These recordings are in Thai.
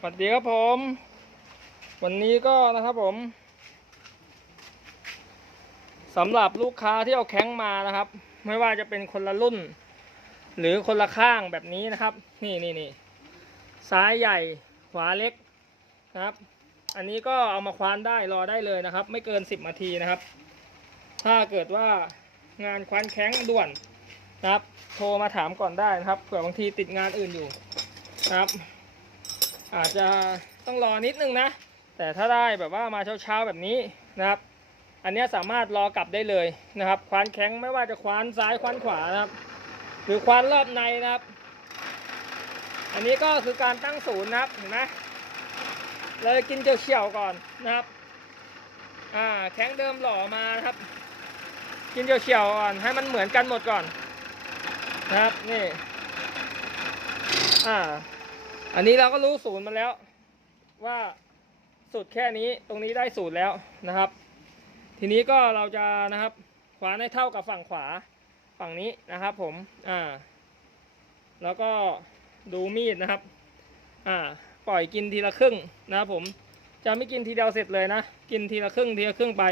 สวัสดีครับผม วันนี้ก็นะครับผมสำหรับลูกค้าที่เอาแข้งมานะครับ ไม่ว่าจะเป็นคนละรุ่น หรือคนละข้างแบบนี้นะครับ นี่นี่นี่ซ้ายใหญ่ขวาเล็กนะครับ อันนี้ก็เอามาคว้านได้รอได้เลยนะครับ ไม่เกิน 10นาทีนะครับ ถ้าเกิดว่างานคว้านแข้งด่วนนะครับ โทรมาถามก่อนได้นะครับเผื่อบางทีติดงานอื่นอยู่นะครับ อาจจะต้องรอนิดนึงนะ แต่ถ้าได้แบบว่ามาเช้าๆแบบนี้นะครับ อันนี้สามารถรอกลับได้เลยนะครับคว้านแข้งไม่ว่าจะคว้านซ้ายคว้านขวานะครับ หรือคว้านรอบในนะครับ อันนี้ก็คือการตั้งศูนย์นะครับเห็นไหมเลยกินเฉียวๆก่อนนะครับอ่าแข้งเดิมหล่อมานะครับ กินเฉียวๆก่อนให้มันเหมือนกันหมดก่อนนะครับนี่อ่า อันนี้เราก็รู้ศูนย์มาแล้ว ว่าสุดแค่นี้ตรงนี้ได้ศูนย์แล้วนะครับ ทีนี้ก็เราจะนะครับ ขวานให้เท่ากับฝั่งขวาฝั่งนี้นะครับ ผมอ่า แล้วก็ดูมีดนะครับ อ่า ปล่อยกินทีละครึ่งนะครับผมจะไม่กินทีเดียวเสร็จเลยนะกินทีละครึ่งทีละครึ่งไป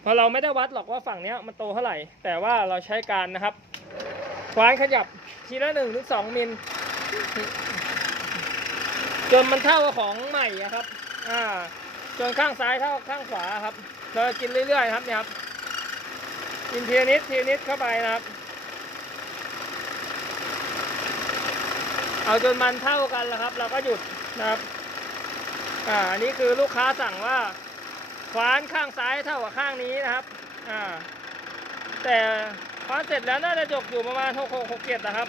เพราะเราไม่ได้วัดหรอกว่าฝั่งเนี้ยมันโตเท่าไหร่ แต่ว่าเราใช้การนะครับขวานขยับทีละหนึ่งถึงสองมิล จนมันเท่ากับของใหม่ครับ อ่า จนข้างซ้ายเท่าข้างขวาครับ เรากินเรื่อยๆครับเนี่ยครับ กินเทีละนิดทีละนิดเข้าไปนะครับ เอาจนมันเท่ากันแล้วครับ เราก็หยุดนะครับ อ่า อันนี้คือลูกค้าสั่งว่าขวานข้างซ้ายเท่ากับข้างนี้นะครับ อ่า แต่ขวานเสร็จแล้วน่าจะจบอยู่ประมาณหกหกหกเจ็ดนะครับ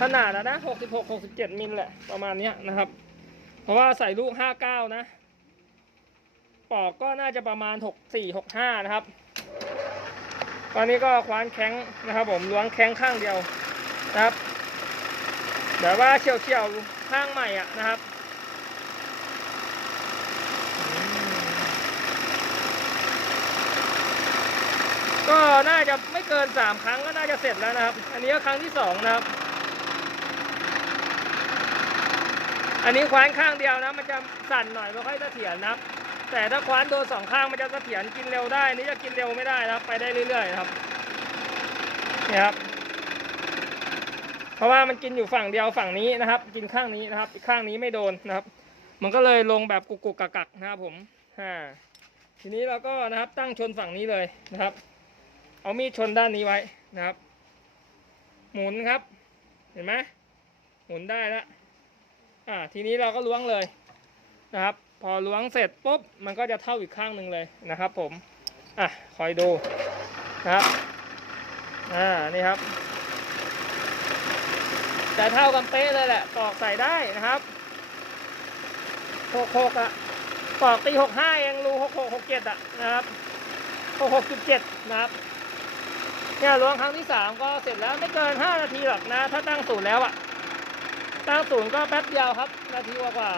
ขนาดนะนะหกสิบหกหกสิบเจ็ดมิลแหละประมาณนี้นะครับ เพราะว่าใส่ลูกห้าเก้านะ ปอกก็น่าจะประมาณหกสี่หกห้านะครับ ตอนนี้ก็คว้านแข้งนะครับ ผมล้วงแข้งข้างเดียวนะครับแบบว่าเฉียวเฉียวข้างใหม่อะนะครับก็น่าจะไม่เกินสามครั้งก็น่าจะเสร็จแล้วนะครับ อันนี้ก็ครั้งที่สองนะครับ อันนี้คว้านข้างเดียวนะ มันจะสั่นหน่อยไม่ค่อยเสถียรนะครับแต่ถ้าคว้านโดนสองข้างมันจะเสถียรกินเร็วได้ นี่จะกินเร็วไม่ได้นะครับ ไปได้เรื่อยๆครับเนี่ยครับ เพราะว่ามันกินอยู่ฝั่งเดียวฝั่งนี้นะครับ กินข้างนี้นะครับ อีกข้างนี้ไม่โดนนะครับ มันก็เลยลงแบบกุกกุกกักกักๆนะครับผมอ่าทีนี้เราก็นะครับตั้งชนฝั่งนี้เลยนะครับ เอามีดชนด้านนี้ไว้นะครับ หมุนครับ เห็นไหมหมุนได้แล้ว อ่าทีนี้เราก็ล้วงเลยนะครับ พอล้วงเสร็จปุ๊บมันก็จะเท่าอีกข้างหนึ่งเลยนะครับ ผมอะคอยดูนะครับอ่านี่ครับจะเท่ากันเป๊ะเลยแหละตอกใส่ได้นะครับหกหกอะตอกตีหกห้าเองรูหกหกหกเจ็ดอะนะครับหกหกจุดเจ็ดนะครับเนี่ยล้วงครั้งที่สามก็เสร็จแล้วไม่เกินห้านาทีหรอกนะ ถ้าตั้งศูนย์แล้วอะ ตั้งศูนย์ก็แป๊บเดียวครับ นาทีกว่า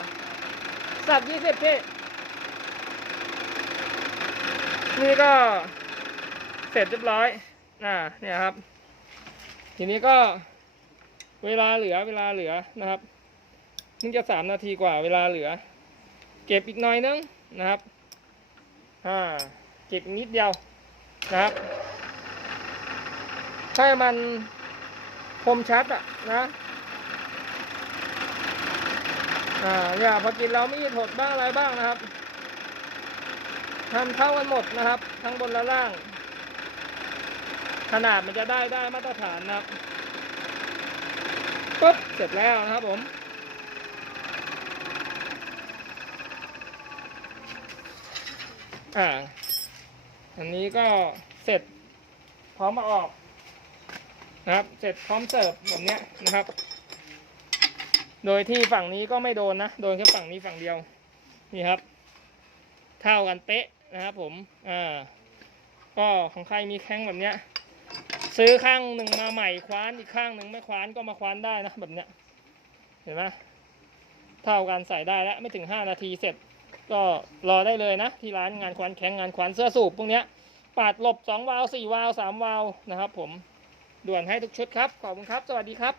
ๆสักยี่สิบพี่ นี่ก็เสร็จเรียบร้อย อ่า เนี่ยครับ ทีนี้ก็เวลาเหลือเวลาเหลือนะครับเพิ่งจะสามนาทีกว่าเวลาเหลือ เก็บอีกหน่อยนึงนะครับ อ่า เก็บนิดเดียวนะครับ ให้มันคมชัดอะนะ อ่าเนี่ยพอกินแล้วมีถดบ้างอะไรบ้างนะครับทำเท่ากันหมดนะครับ ทั้งบนและล่าง ขนาดมันจะได้ได้มาตรฐานนะครับปุ๊บเสร็จแล้วนะครับผมอ่าอันนี้ก็เสร็จพร้อมมาออกนะครับ เสร็จพร้อมเสิร์ฟแบบเนี้ยนะครับ โดยที่ฝั่งนี้ก็ไม่โดนนะ โดนแค่ฝั่งนี้ฝั่งเดียว นี่ครับ เท่ากันเป๊ะนะครับผม อ่า ก็ของใครมีแข้งแบบเนี้ย ซื้อข้างหนึ่งมาใหม่คว้านอีกข้างหนึ่งไม่คว้านก็มาคว้านได้นะแบบเนี้ย เห็นไหมเท่ากันใส่ได้แล้วไม่ถึงห้านาทีเสร็จ ก็รอได้เลยนะ ที่ร้านงานคว้านแข้งงานคว้านเสื้อสูบพวกเนี้ยปาดหลบสองวาล์วสี่วาล์วสามวาล์วนะครับผม ด่วนให้ทุกชุดครับ ขอบคุณครับ สวัสดีครับ